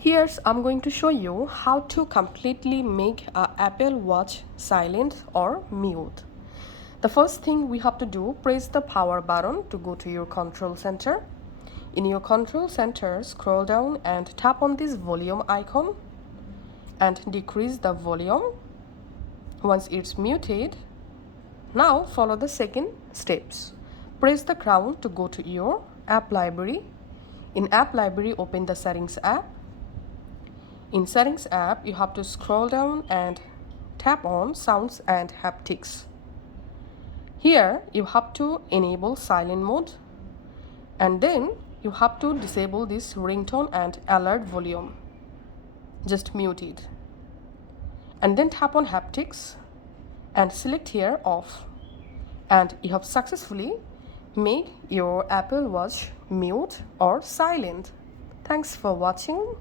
Here's I'm going to show you how to completely make a Apple Watch silent or mute. The first thing we have to do, press the power button to go to your control center. In your control center, scroll down and tap on this volume icon and decrease the volume. Once it's muted, now follow the second steps. Press the crown to go to your app library. In app library, open the settings app. In settings app, you have to scroll down and tap on sounds and haptics. Here you have to enable silent mode, and then you have to disable this ringtone and alert volume. Just mute it. And then tap on haptics and select here off. And you have successfully made your Apple Watch mute or silent. Thanks for watching.